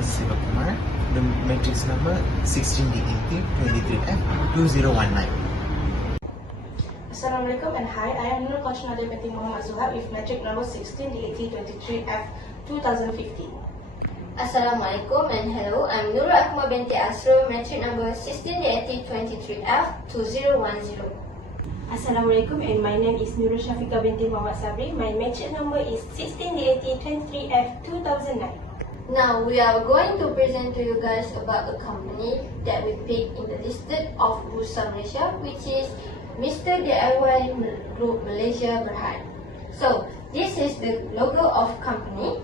is Sivakumar. The matrix number 16D8023F2019. Assalamualaikum and hi, I am Nur Konshnadia binti Muhammad Zuhab with matric number 16D8023F2015. Assalamualaikum and hello, I'm Nurul Akmal binti Asro, matric number 16D8023F2010. Assalamualaikum and my name is Nurul Syafiqah binti Muhammad Sabri. My matric number is 16D8023F2009. Now we are going to present to you guys about a company that we picked in the listed of Bursa Malaysia, which is Mr.Diy Group Malaysia Berhad. So this is the logo of company.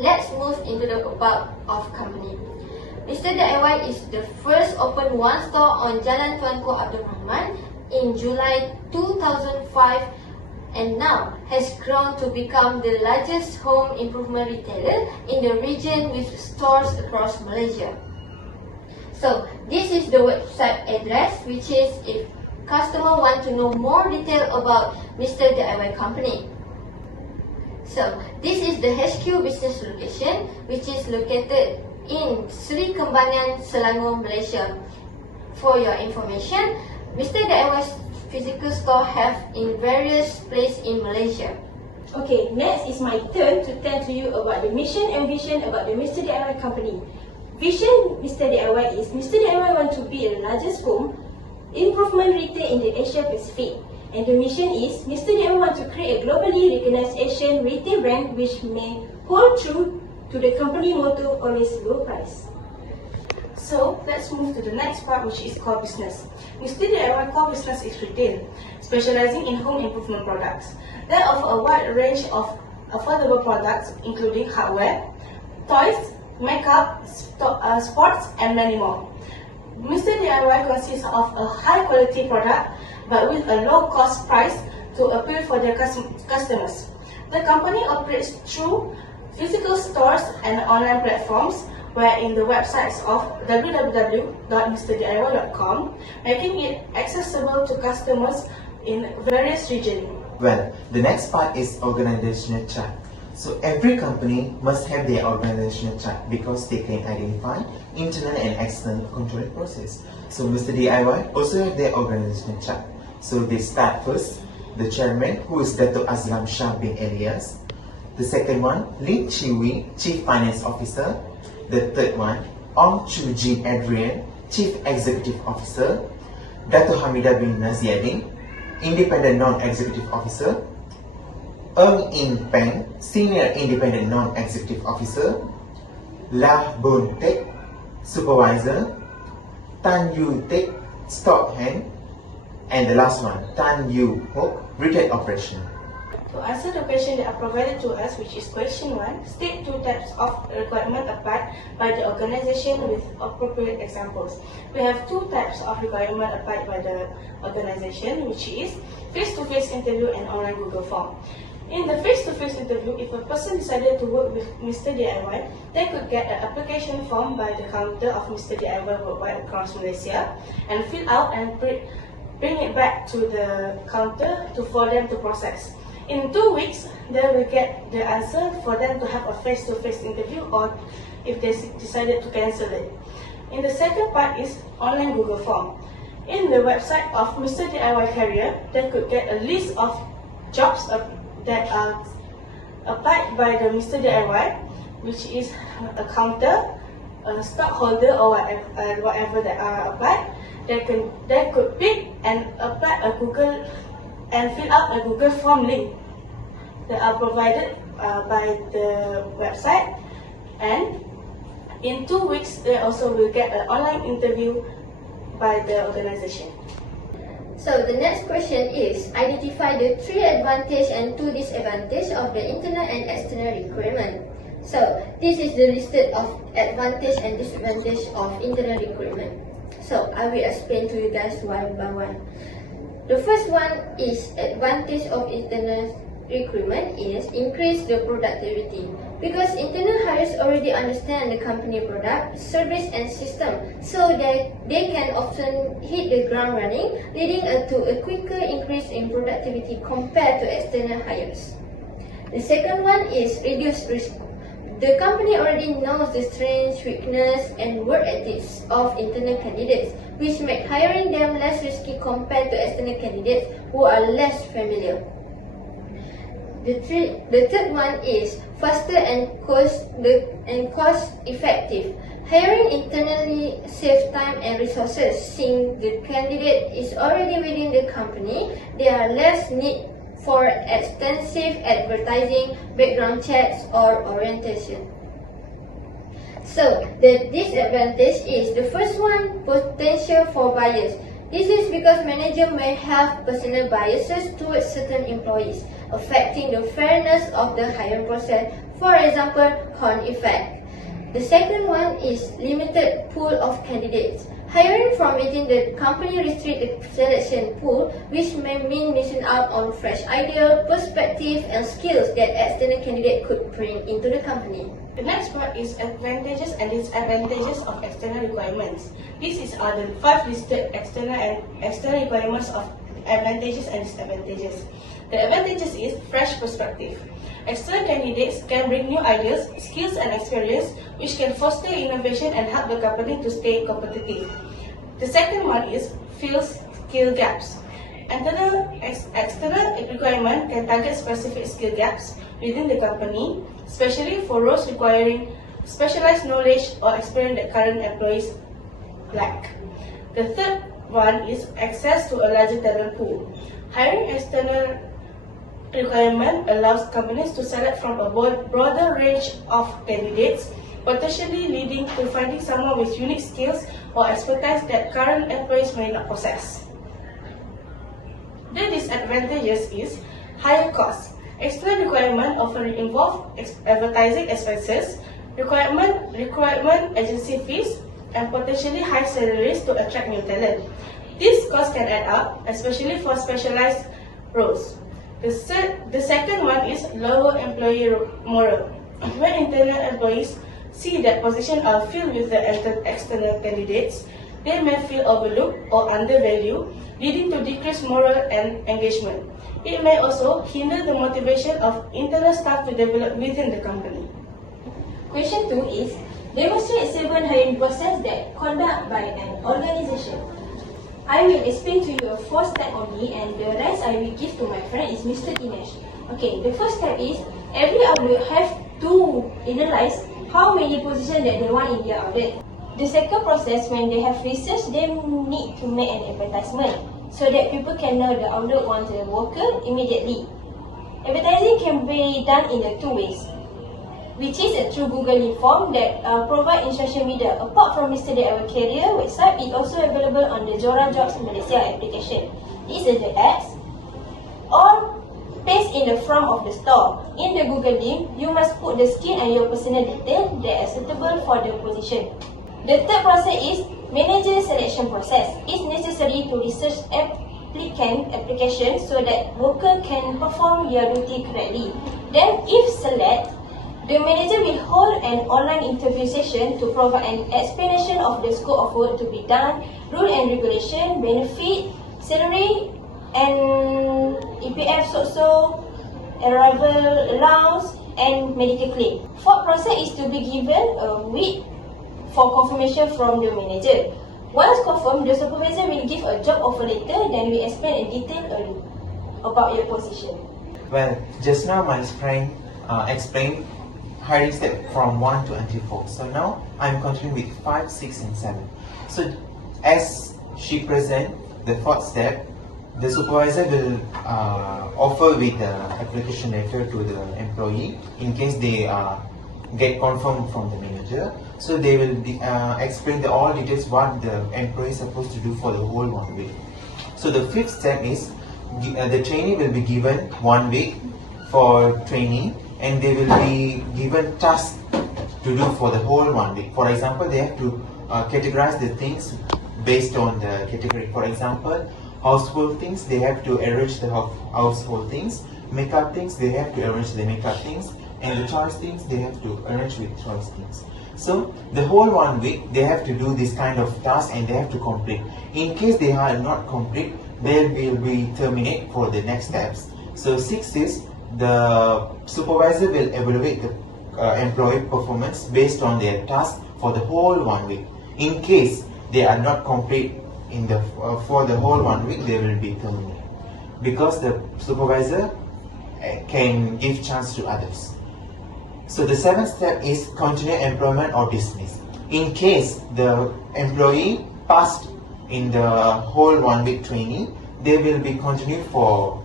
Let's move into the about of company. Mr.Diy is the first open one store on Jalan Tuanku Abdul Rahman in July 2005 and now has grown to become the largest home improvement retailer in the region with stores across Malaysia. So this is the website address, which is if customer want to know more detail about Mr.Diy company. So this is the HQ business location, which is located in Sri Kembangan, Selangor, Malaysia. For your information, Mr.Diy's physical store have in various places in Malaysia. Okay, next is my turn to tell to you about the mission and vision about the Mr.Diy company. Vision Mr.Diy is Mr.Diy want to be the largest home improvement retail in the Asia Pacific. And the mission is Mr.Diy want to create a globally recognized Asian retail brand which may hold true to the company motto, always low price. So let's move to the next part, which is core business. Mr.Diy core business is retail, specializing in home improvement products. They offer a wide range of affordable products including hardware, toys, makeup, sports and many more. Mr.Diy consists of a high quality product but with a low cost price to appeal for their customers. The company operates through physical stores and online platforms, where in the websites of www.mrdiy.com, making it accessible to customers in various regions. Well, the next part is organizational chart. So every company must have their organizational chart because they can identify internal and external control process. So Mr.Diy also have their organizational chart. So they start first, the chairman, who is Dato' Azlam Shah bin Elias. The second one, Lin Chiwi, Chief Finance Officer. The third one, Ong Chu Jin Adrian, Chief Executive Officer. Dato' Hamidah bin Naziadin, Independent Non-Executive Officer. Ng In Peng, Senior Independent Non-Executive Officer. Lah Bon Tek, Supervisor. Tan Yu Tek, Stock Hand. And the last one, Tan Yu Hook, Retail Operation. To answer the question that are provided to us, which is question 1, state 2 types of requirement applied by the organization with appropriate examples. We have 2 types of requirement applied by the organization, which is face-to-face interview and online Google form. In the face-to-face interview, if a person decided to work with Mr.Diy, they could get an application form by the counter of Mr.Diy worldwide across Malaysia and fill out and bring it back to the counter for them to process. In 2 weeks, they will get the answer for them to have a face-to-face interview, or if they decided to cancel it. In the second part is online Google form. In the website of Mr.Diy Career, they could get a list of jobs that are applied by the Mr.Diy, which is a counter, a stockholder, or whatever that are applied. They could pick and apply a Google and fill out a Google form link that are provided by the website, and in 2 weeks they also will get an online interview by the organization. So the next question is, identify the 3 advantages and 2 disadvantages of the internal and external recruitment. So this is the listed of advantage and disadvantage of internal recruitment. So I will explain to you guys one by one. The first one is advantage of internal recruitment is increase the productivity, because internal hires already understand the company product, service and system, so they can often hit the ground running, leading to a quicker increase in productivity compared to external hires. The second one is reduce risk. The company already knows the strengths, weakness, and work ethics of internal candidates, which make hiring them less risky compared to external candidates who are less familiar. The third one is faster and cost effective. Hiring internally saves time and resources. Since the candidate is already within the company, there are less need for extensive advertising, background checks, or orientation. So, the disadvantage is the first one, potential for bias. This is because manager may have personal biases towards certain employees, affecting the fairness of the hiring process. For example, corn effect. The second one is limited pool of candidates. Hiring from within the company restricts the selection pool, which may mean missing out on fresh ideas, perspective, and skills that external candidate could bring into the company. The next part is advantages and disadvantages of external requirements. These are the 5 listed external requirements of advantages and disadvantages. The advantages is fresh perspective. External candidates can bring new ideas, skills, and experience, which can foster innovation and help the company to stay competitive. The second one is fills skill gaps. External requirement can target specific skill gaps within the company, especially for roles requiring specialized knowledge or experience that current employees lack. The third one is access to a larger talent pool. Hiring external requirement allows companies to select from a broader range of candidates, potentially leading to finding someone with unique skills or expertise that current employees may not possess. The disadvantages is higher costs. External requirement often involve advertising expenses, requirement agency fees, and potentially high salaries to attract new talent. These costs can add up, especially for specialized roles. The second one is lower employee morale. When internal employees see that positions are filled with the external candidates, they may feel overlooked or undervalued, leading to decreased morale and engagement. It may also hinder the motivation of internal staff to develop within the company. Question 2 is, demonstrate 7 hiring process that conduct by an organization. I will explain to you a 4 step only, and the rest I will give to my friend is Mr.Diy. Okay, the first step is, every outlet have to analyze how many positions that they want in their outlet. The second process, when they have research, they need to make an advertisement so that people can know the outlet wants a worker immediately. Advertising can be done in the 2 ways, which is through Google form that provide in social media. Apart from Mr.Diy career website, it also available on the Jora Jobs Malaysia application. These are the apps. Or paste in the front of the store. In the Google link, you must put the skill and your personal detail that are suitable for the position. The third process is manager selection process. It's necessary to research application so that worker can perform their duty correctly. Then, if select, the manager will hold an online interview session to provide an explanation of the scope of work to be done, rule and regulation, benefit, salary, and EPF, social, arrival allowance, and medical claim. Fourth process is to be given a week for confirmation from the manager. Once confirmed, the supervisor will give a job offer letter, then we explain in detail about your position. Well, just now my friend explained hiring step from 1 to until 4. So now I'm continuing with 5, 6, and 7. So as she present the 4th step, the supervisor will offer with the application letter to the employee in case they get confirmed from the manager. So they will explain all details what the employee is supposed to do for the whole 1 week. So the 5th step is the trainee will be given 1 week for training, and they will be given tasks to do for the whole 1 week. For example, they have to categorize the things based on the category. For example, household things, they have to arrange the household things. Makeup things, they have to arrange the makeup things. And the choice things, they have to arrange with choice things. So the whole 1 week, they have to do this kind of task and they have to complete. In case they are not complete, they will be terminated for the next steps. So 6 is the supervisor will evaluate the employee performance based on their task for the whole 1 week. In case they are not complete for the whole 1 week, they will be terminated because the supervisor can give chance to others. So the seventh step is continued employment or dismiss. In case the employee passed in the whole 1 week training, they will be continued for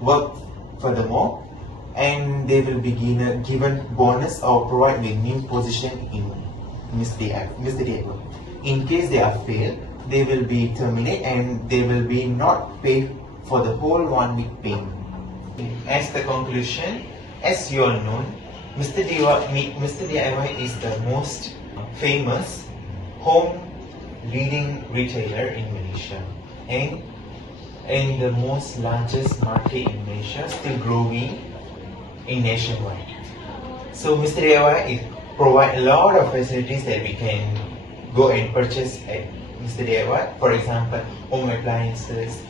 work furthermore, and they will be given bonus or provide with new position in Mr.Diy. In case they are failed, they will be terminated and they will be not paid for the whole 1 week payment. As the conclusion, as you all know, Mr.Diy is the most famous home leading retailer in Malaysia and the most largest market in Malaysia, still growing in nationwide. So Mr.Diy provide a lot of facilities that we can go and purchase at Mr.Diy. For example, home appliances,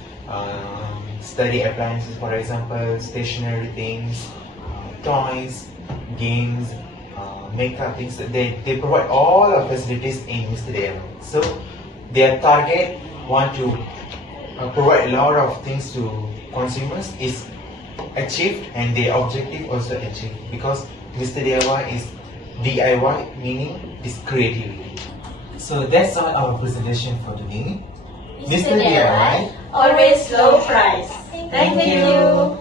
study appliances, for example, stationery things, toys, games, makeup things. They provide all of facilities in Mr.Diy. So their target want to provide a lot of things to consumers is achieved, and their objective also achieved, because Mr.Diy is DIY, meaning is creativity. So that's all our presentation for today. Mr.Diy, always low price. Thank you.